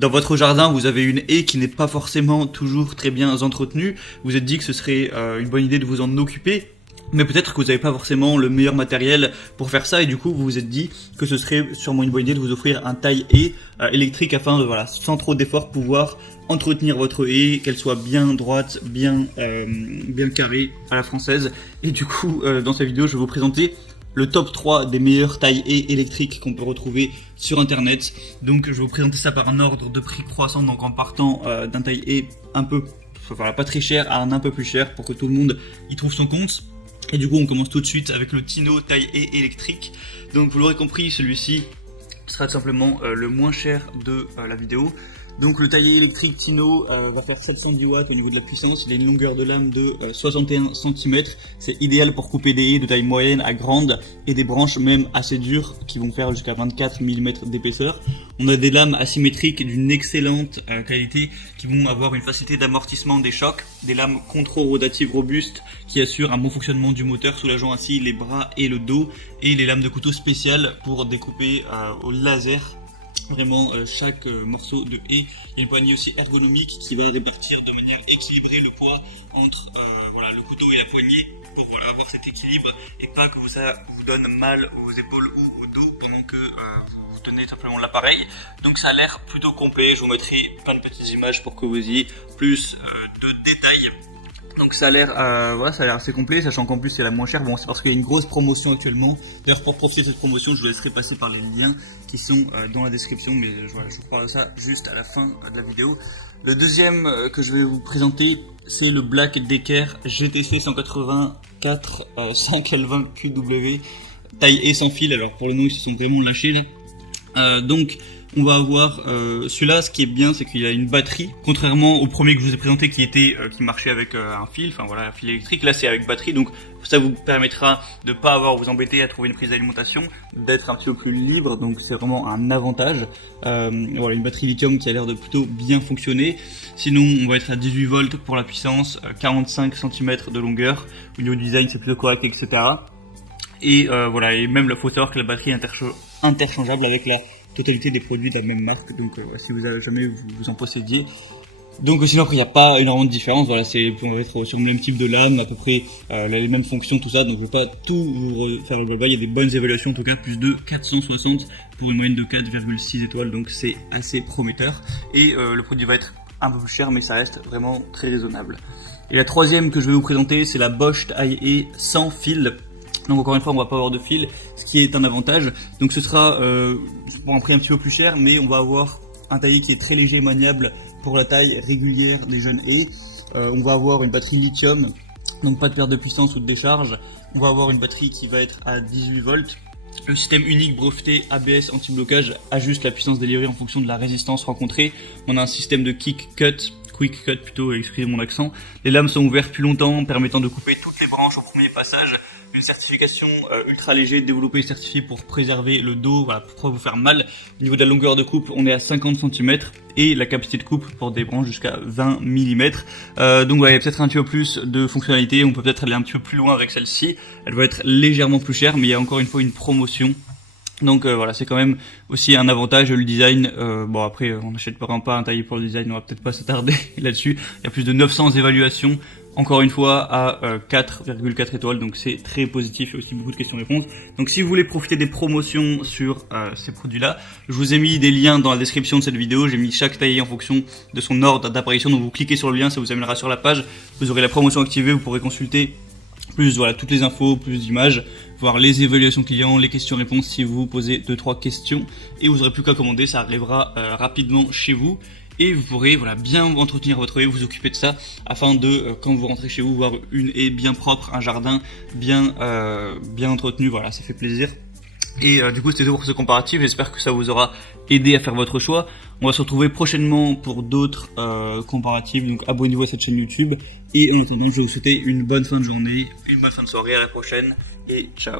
Dans votre jardin, vous avez une haie qui n'est pas forcément toujours très bien entretenue. Vous vous êtes dit que ce serait une bonne idée de vous en occuper, mais peut-être que vous n'avez pas forcément le meilleur matériel pour faire ça, et du coup vous vous êtes dit que ce serait sûrement une bonne idée de vous offrir un taille-haie électrique afin de, voilà, sans trop d'efforts, pouvoir entretenir votre haie, qu'elle soit bien droite, bien carrée à la française. Et du coup, dans cette vidéo, je vais vous présenter le top 3 des meilleures taille-haies électriques qu'on peut retrouver sur internet. Donc je vais vous présenter ça par un ordre de prix croissant, donc en partant d'un taille-haie un peu, voilà, pas très cher à un peu plus cher pour que tout le monde y trouve son compte. Et du coup on commence tout de suite avec le Tino taille-haie électrique. Donc vous l'aurez compris, celui-ci sera tout simplement le moins cher de la vidéo. Donc le taille-haie électrique Tino va faire 710 watts au niveau de la puissance. Il a une longueur de lame de 61 cm. C'est idéal pour couper des haies de taille moyenne à grande et des branches même assez dures qui vont faire jusqu'à 24 mm d'épaisseur. On a des lames asymétriques d'une excellente qualité qui vont avoir une facilité d'amortissement des chocs. Des lames contre-rotatives robustes qui assurent un bon fonctionnement du moteur, soulageant ainsi les bras et le dos. Et les lames de couteau spéciales pour découper au laser vraiment chaque morceau de haie. Il y a une poignée aussi ergonomique qui va répartir de manière équilibrée le poids entre voilà, le couteau et la poignée pour voilà, avoir cet équilibre et pas que ça vous donne mal aux épaules ou au dos pendant que vous tenez simplement l'appareil. Donc ça a l'air plutôt complet. Je vous mettrai plein de petites images pour que vous ayez plus de détails. Donc ça a l'air voilà, ça a l'air assez complet, sachant qu'en plus c'est la moins chère. Bon, c'est parce qu'il y a une grosse promotion actuellement. D'ailleurs, pour profiter de cette promotion, je vous laisserai passer par les liens qui sont dans la description, mais voilà, je vous parle de ça juste à la fin de la vidéo. Le deuxième que je vais vous présenter, c'est le Black Decker GTC 184 120 QW taille-haie sans fil. Alors pour le moment, ils se sont vraiment lâchés là. Donc on va avoir celui-là. Ce qui est bien, c'est qu'il a une batterie, contrairement au premier que je vous ai présenté qui marchait avec un fil, enfin voilà, un fil électrique. Là c'est avec batterie, donc ça vous permettra de pas avoir à vous embêter à trouver une prise d'alimentation, d'être un petit peu plus libre, donc c'est vraiment un avantage. Voilà, une batterie lithium qui a l'air de plutôt bien fonctionner. Sinon on va être à 18 volts pour la puissance, 45 cm de longueur. Au niveau du design c'est plutôt correct, etc. Et voilà, et même il faut savoir que la batterie est interchangeable avec la totalité des produits de la même marque, donc si vous avez jamais vous en possédiez. Donc sinon après il n'y a pas énormément de différence, voilà, on va être sur le même type de lame, à peu près les mêmes fonctions, tout ça, donc je vais pas tout vous refaire le global. Il y a des bonnes évaluations, en tout cas plus de 460 pour une moyenne de 4,6 étoiles, donc c'est assez prometteur. Et le produit va être un peu plus cher, mais ça reste vraiment très raisonnable. Et la troisième que je vais vous présenter, c'est la Bosch taille-haie sans fil. Donc encore une fois, on va pas avoir de fil, ce qui est un avantage. Donc ce sera pour un prix un petit peu plus cher, mais on va avoir un taille-haie qui est très léger et maniable pour la taille régulière des jeunes haies. On va avoir une batterie lithium, donc pas de perte de puissance ou de décharge. On va avoir une batterie qui va être à 18 volts. Le système unique breveté ABS anti-blocage ajuste la puissance délivrée en fonction de la résistance rencontrée. On a un système de quick cut plutôt, excusez mon accent. Les lames sont ouvertes plus longtemps, permettant de couper toutes les branches au premier passage. Une certification ultra léger, développée et certifiée pour préserver le dos, voilà, pour pas vous faire mal. Au niveau de la longueur de coupe, on est à 50 cm et la capacité de coupe pour des branches jusqu'à 20 mm. Donc voilà, il y a peut-être un petit peu plus de fonctionnalité. On peut peut-être aller un petit peu plus loin avec celle-ci. Elle va être légèrement plus chère, mais il y a encore une fois une promotion. Donc voilà, c'est quand même aussi un avantage. Le design, bon après on n'achète vraiment pas un taille pour le design, on va peut-être pas s'attarder là-dessus. Il y a plus de 900 évaluations, encore une fois à 4,4 étoiles, donc c'est très positif. Il y a aussi beaucoup de questions-réponses. Donc si vous voulez profiter des promotions sur ces produits-là, je vous ai mis des liens dans la description de cette vidéo. J'ai mis chaque taille en fonction de son ordre d'apparition, donc vous cliquez sur le lien, ça vous amènera sur la page. Vous aurez la promotion activée, vous pourrez consulter plus voilà, toutes les infos, plus d'images, voir les évaluations clients, les questions-réponses si vous posez 2-3 questions, et vous n'aurez plus qu'à commander, ça arrivera rapidement chez vous, et vous pourrez voilà, bien entretenir votre haie, vous occuper de ça, afin de, quand vous rentrez chez vous, voir une haie bien propre, un jardin bien entretenu, voilà, ça fait plaisir. Et du coup c'était tout pour ce comparatif, j'espère que ça vous aura aidé à faire votre choix. On va se retrouver prochainement pour d'autres comparatifs, donc abonnez-vous à cette chaîne YouTube. Et en attendant, je vais vous souhaiter une bonne fin de journée, une bonne fin de soirée, à la prochaine et ciao.